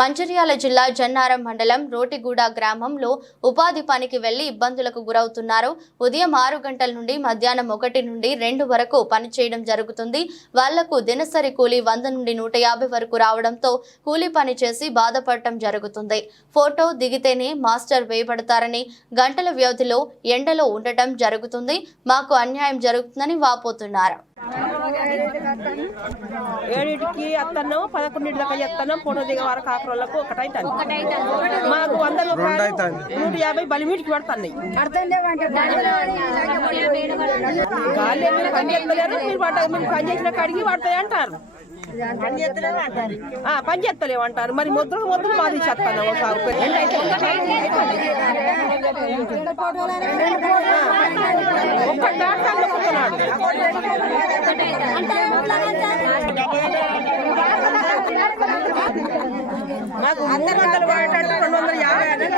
మంచిర్యాల జిల్లా జన్నారం మండలం రోటిగూడ గ్రామంలో ఉపాధి పనికి వెళ్లి ఇబ్బందులకు గురవుతున్నారు. ఉదయం 6 గంటల నుండి మధ్యాహ్నం 1 నుండి 2 వరకు పనిచేయడం జరుగుతుంది. వాళ్లకు దినసరి కూలీ 100 నుండి 150 వరకు రావడంతో కూలీ పని చేసి బాధపడటం జరుగుతుంది. ఫోటో దిగితేనే మాస్టర్ వేయబడతారని గంటల వ్యవధిలో ఎండలో ఉండటం జరుగుతుంది. మాకు అన్యాయం జరుగుతుందని వాపోతున్నారు. 7కి అత్తను 11 దాకా చెప్తాను. ఫోటో దిగే వరకు ఆఖరులకు ఒకటైతాను. మాకు 100 రూపాయలు 150 బలిమీటికి పడుతున్నాయి. గాలి మీరు పని చేస్తలేరు, మీరు పని చేసిన కాడికి పడతాయి అంటారు. పని చేస్తలేవు అంటారు. మరి మొద్దులు మాది చేస్తాను. ఒక్క డాక్టర్ మాకు 300 పడేటట్టు 250